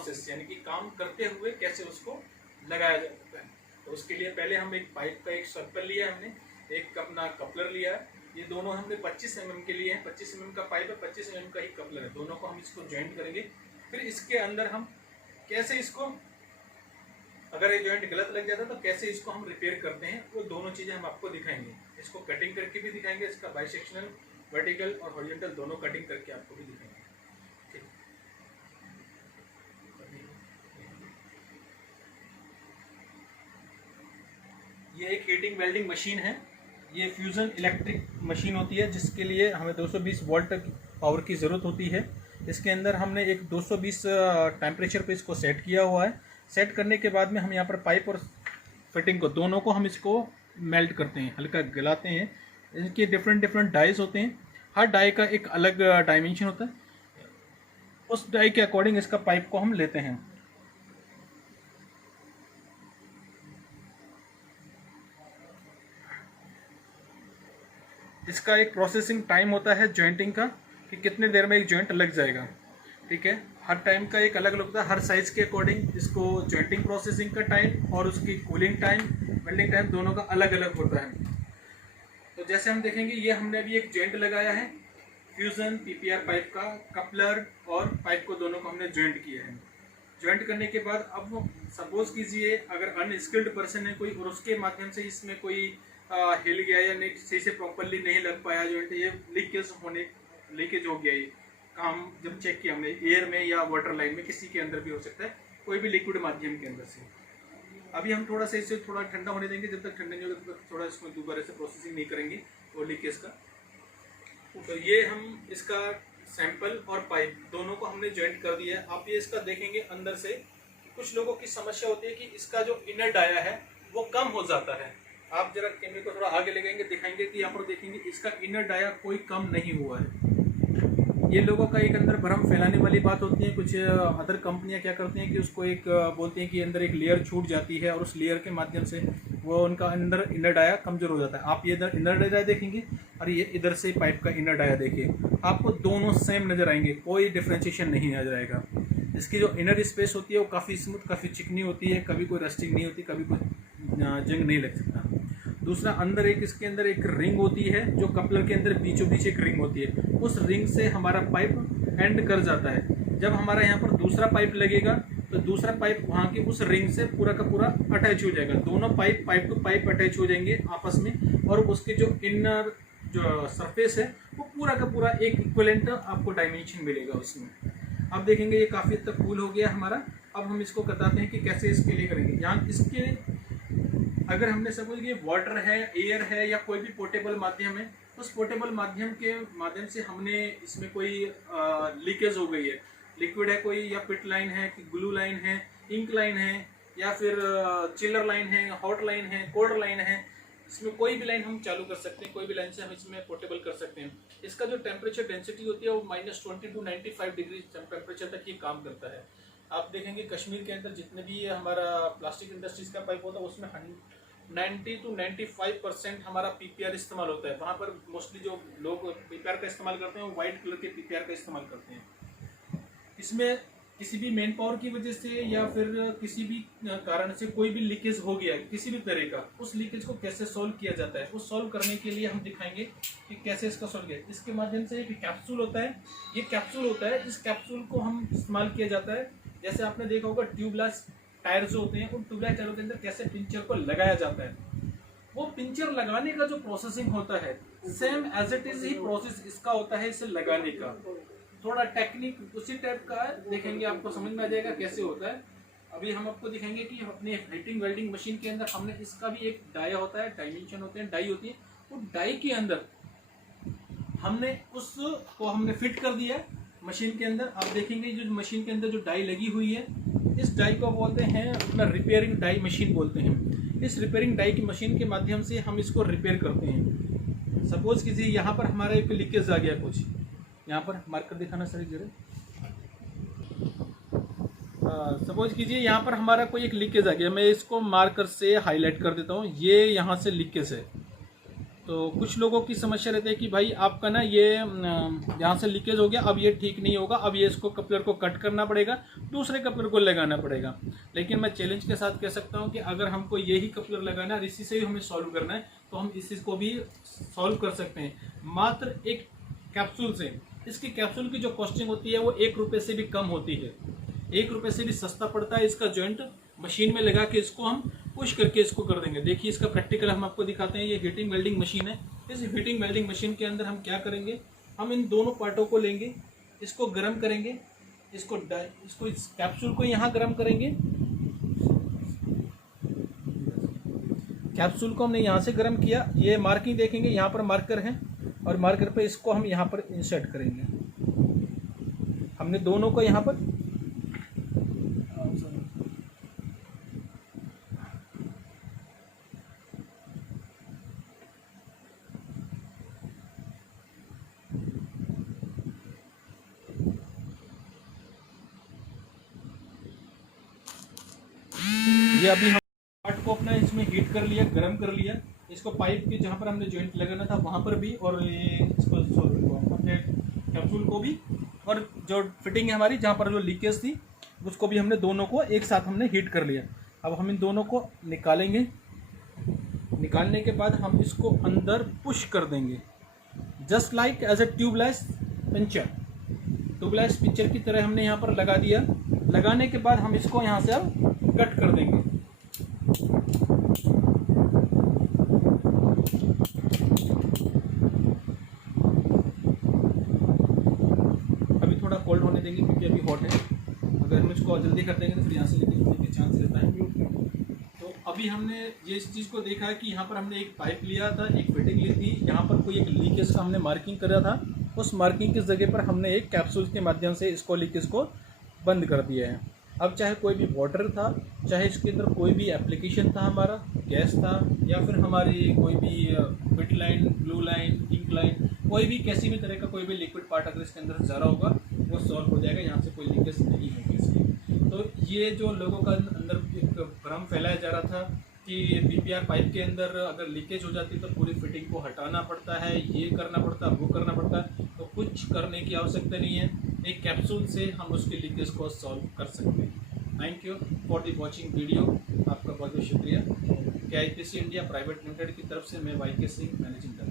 Process, यानी कि काम करते हुए कैसे उसको लगाया जा सकता है। तो उसके लिए पहले हम एक पाइप का एक सर्कल लिया है, हमने एक अपना कपलर लिया है। ये दोनों हमने 25 mm के लिए हैं, 25 mm का पाइप है, 25 mm का ही कपलर है। दोनों को हम इसको ज्वाइंट करेंगे। फिर इसके अंदर हम कैसे इसको, अगर ये जॉइंट गलत लग जाता है तो कैसे इसको हम रिपेयर करते हैं, वो दोनों चीज़ें हम आपको दिखाएंगे। इसको कटिंग करके भी दिखाएंगे, इसका बाइसेक्शनल, वर्टिकल और हॉरिजॉन्टल दोनों कटिंग करके आपको भी दिखाएंगे। ठीक, ये एक हीटिंग वेल्डिंग मशीन है। ये फ्यूज़न इलेक्ट्रिक मशीन होती है, जिसके लिए हमें 220 वोल्ट तक पावर की ज़रूरत होती है। इसके अंदर हमने एक 220 टेम्परेचर पे इसको सेट किया हुआ है। सेट करने के बाद में हम यहाँ पर पाइप और फिटिंग को दोनों को हम इसको मेल्ट करते हैं, हल्का गलाते हैं। इनके डिफरेंट डिफरेंट डाइज होते हैं, हर डाई का एक अलग डायमेंशन होता है। उस डाई के अकॉर्डिंग इसका पाइप को हम लेते हैं। इसका एक प्रोसेसिंग टाइम होता है जॉइंटिंग का, कि कितने देर में एक जॉइंट लग जाएगा। ठीक है, हर टाइम का एक अलग अलग होता है, हर साइज़ के अकॉर्डिंग इसको जॉइंटिंग प्रोसेसिंग का टाइम और उसकी कूलिंग टाइम, वेल्डिंग टाइम दोनों का अलग अलग होता है। तो जैसे हम देखेंगे, ये हमने अभी एक जॉइंट लगाया है फ्यूज़न पीपीआर पाइप का, कपलर और पाइप को दोनों को हमने जॉइंट किया है। जॉइंट करने के बाद अब सपोज कीजिए अगर अनस्किल्ड पर्सन है कोई और उसके माध्यम से इसमें कोई हिल गया या नहीं, सही से प्रॉपरली नहीं लग पाया जॉइंट, ये लीकेज हो गया, ये काम जब चेक किया हमने एयर में या वाटर लाइन में, किसी के अंदर भी हो सकता है, कोई भी लिक्विड माध्यम के अंदर से। अभी हम थोड़ा सा इसे थोड़ा ठंडा होने देंगे, जब तक ठंडा नहीं होगा तब तक थोड़ा इसमें दोबारा से प्रोसेसिंग नहीं करेंगे वो लीकेज का। तो ये हम इसका सैंपल और पाइप दोनों को हमने जॉइंट कर दिया है। आप ये इसका देखेंगे अंदर से, कुछ लोगों की समस्या होती है कि इसका जो इनर डाया है वो कम हो जाता है। आप जरा कैमरे को थोड़ा आगे लगाएंगे, दिखाएंगे कि यहाँ पर देखेंगे इसका इनर डाया कोई कम नहीं हुआ है। ये लोगों का एक अंदर भ्रम फैलाने वाली बात होती है। कुछ अदर कंपनियां क्या करती हैं कि उसको एक बोलती हैं कि अंदर एक लेयर छूट जाती है और उस लेयर के माध्यम से वो उनका अंदर इनर डाया कमजोर हो जाता है। आप ये इधर इनर डाया देखेंगे और ये इधर से पाइप का इनर डाया देखिए, आपको दोनों सेम नजर आएंगे, कोई डिफ्रेंशिएशन नहीं नजर आएगा। इसकी जो इनर स्पेस होती है वो काफ़ी स्मूथ, काफ़ी चिकनी होती है, कभी कोई रस्टिंग नहीं होती, कभी कोई जंग नहीं लग सकता। दूसरा, अंदर एक इसके अंदर एक रिंग होती है, जो कपलर के अंदर बीचों बीच एक रिंग होती है, उस रिंग से हमारा पाइप एंड कर जाता है। जब हमारा यहाँ पर दूसरा पाइप लगेगा तो दूसरा पाइप वहाँ की उस रिंग से पूरा का पूरा अटैच हो जाएगा। दोनों पाइप टू पाइप अटैच हो जाएंगे आपस में, और उसके जो इनर जो सरफेस है वो पूरा का पूरा एक इक्विवेलेंट आपको डायमेंशन मिलेगा उसमें। अब देखेंगे ये काफ़ी हद तक कूल हो गया हमारा। अब हम इसको बताते हैं कि कैसे इसके लिए करेंगे। यहाँ इसके अगर हमने सपोज ये वाटर है, एयर है या कोई भी पोर्टेबल माध्यम है, उस पोर्टेबल माध्यम के माध्यम से हमने इसमें कोई लीकेज हो गई है, लिक्विड है कोई, या पिट लाइन है कि ग्लू लाइन है, इंक लाइन है, या फिर चिलर लाइन है, हॉट लाइन है, कोल्ड लाइन है, इसमें कोई भी लाइन हम चालू कर सकते हैं, कोई भी लाइन से हम इसमें पोर्टेबल कर सकते हैं। इसका जो टेम्परेचर डेंसिटी होती है वो -20 to 95 डिग्री टेम्परेचर तक ये काम करता है। आप देखेंगे कश्मीर के अंदर जितने भी हमारा प्लास्टिक इंडस्ट्रीज का पाइप होता है उसमें 90 to 95% हमारा पीपीआर इस्तेमाल होता है। वहाँ पर मोस्टली जो लोग पीपीआर का इस्तेमाल करते हैं वो वाइट कलर के पीपीआर का इस्तेमाल करते हैं। इसमें किसी भी मैन पावर की वजह से या फिर किसी भी कारण से कोई भी लीकेज हो गया किसी भी तरह का, उस लीकेज को कैसे सॉल्व किया जाता है, उस सॉल्व करने के लिए हम दिखाएंगे कि कैसे इसका सॉल्व किया। इसके माध्यम से एक कैप्सूल होता है, ये कैप्सूल होता है, इस कैप्सूल को हम इस्तेमाल किया जाता है। जैसे आपने देखा होगा ट्यूबलेस टायर जो होते हैं, उन ट्यूबलेस टायरों के अंदर कैसे पिंचर को लगाया जाता है, वो पिंचर लगाने का जो प्रोसेसिंग होता है सेम एज इट इज ही प्रोसेस इसका होता है इसे लगाने का। थोड़ा टेक्निक उसी टाइप का है, देखेंगे आपको समझ में आ जाएगा कैसे होता है। अभी हम आपको दिखाएंगे कि अपने हीटिंग वेल्डिंग मशीन के अंदर हमने इसका भी एक डाया होता है, डायमेंशन होते हैं, डाई होती है, वो डाई के अंदर हमने उसको हमने फिट कर दिया मशीन के अंदर। आप देखेंगे जो मशीन के अंदर जो डाई लगी हुई है, इस डाई को बोलते हैं अपना रिपेयरिंग डाई मशीन बोलते हैं। इस रिपेयरिंग डाई की मशीन के माध्यम से हम इसको रिपेयर करते हैं। सपोज कीजिए यहाँ पर हमारा एक लीकेज आ गया, कुछ यहाँ पर मार्कर दिखाना सर जरा। सपोज कीजिए यहाँ पर हमारा कोई एक लीकेज आ गया, मैं इसको मार्कर से हाईलाइट कर देता हूँ, ये यहाँ से लीकेज है। तो कुछ लोगों की समस्या रहती है कि भाई आपका ना ये यहाँ से लीकेज हो गया, अब ये ठीक नहीं होगा, अब ये इसको कपलर को कट करना पड़ेगा, दूसरे कपलर को लगाना पड़ेगा। लेकिन मैं चैलेंज के साथ कह सकता हूँ कि अगर हमको यही कपलर लगाना है, इसी से ही हमें सॉल्व करना है, तो हम इसी को भी सॉल्व कर सकते हैं मात्र एक कैप्सूल से। इसकी कैप्सूल की जो कॉस्टिंग होती है वो 1 रुपये से भी कम होती है, 1 रुपये से भी सस्ता पड़ता है। इसका जॉइंट मशीन में लगा के इसको हम पुश करके इसको कर देंगे। देखिए इसका प्रैक्टिकल हम आपको दिखाते हैं। ये हीटिंग वेल्डिंग मशीन है। इस हीटिंग वेल्डिंग मशीन के अंदर हम क्या करेंगे, हम इन दोनों पार्टों को लेंगे, इसको गर्म करेंगे, इसको इस कैप्सूल को यहाँ गर्म करेंगे। कैप्सूल को हमने यहाँ से गर्म किया, ये मार्किंग देखेंगे, यहाँ पर मार्कर है और मार्कर पे इसको हम यहाँ पर इंसर्ट करेंगे। हमने दोनों को यहाँ पर ये अभी हम पार्ट को अपना इसमें हीट कर लिया, गर्म कर लिया। इसको पाइप के जहाँ पर हमने जॉइंट लगाना था वहाँ पर भी, और ये इसको अपने कैप्सूल को भी, और जो फिटिंग है हमारी जहाँ पर जो लीकेज थी उसको भी हमने दोनों को एक साथ हमने हीट कर लिया। अब हम इन दोनों को निकालेंगे। निकालने के बाद हम इसको अंदर पुश कर देंगे, just like as a tubeless puncture. Tubeless puncture की तरह हमने यहाँ पर लगा दिया। लगाने के बाद हम इसको यहाँ से अब कट कर देंगे। अभी थोड़ा कोल्ड होने देंगे क्योंकि अभी हॉट है। अगर हम इसको जल्दी कर देंगे तो फिर यहाँ से लीकेज होने के चांस रहता है। तो अभी हमने ये इस चीज़ को देखा कि यहाँ पर हमने एक पाइप लिया था, एक फिटिंग ली थी, यहाँ पर कोई एक लीकेज का हमने मार्किंग करा था। उस मार्किंग की जगह पर हमने एक कैप्सूल के माध्यम से इसको लीकेज को बंद कर दिया है। अब चाहे कोई भी वाटर था, चाहे इसके अंदर कोई भी एप्लीकेशन था, हमारा गैस था, या फिर हमारी कोई भी bit line, blue line, ink line, कोई भी कैसी भी तरह का कोई भी लिक्विड पार्ट अगर इसके अंदर जा रहा होगा वो सॉल्व हो जाएगा। यहाँ से कोई लीकेज नहीं होगी इसकी। तो ये जो लोगों का अंदर एक भ्रम फैलाया जा रहा था कि पीपीआर पाइप के अंदर अगर लीकेज हो जाती है तो पूरी फिटिंग को हटाना पड़ता है, ये करना पड़ता है, वो करना पड़ता है, तो कुछ करने की आवश्यकता नहीं है। एक कैप्सूल से हम उसके लीकेज को सॉल्व कर सकते हैं। Thank you for the watching video. आपका बहुत बहुत शुक्रिया। KIPC इंडिया प्राइवेट लिमिटेड की तरफ से मैं YK सिंह, मैनेजिंग डायरेक्टर।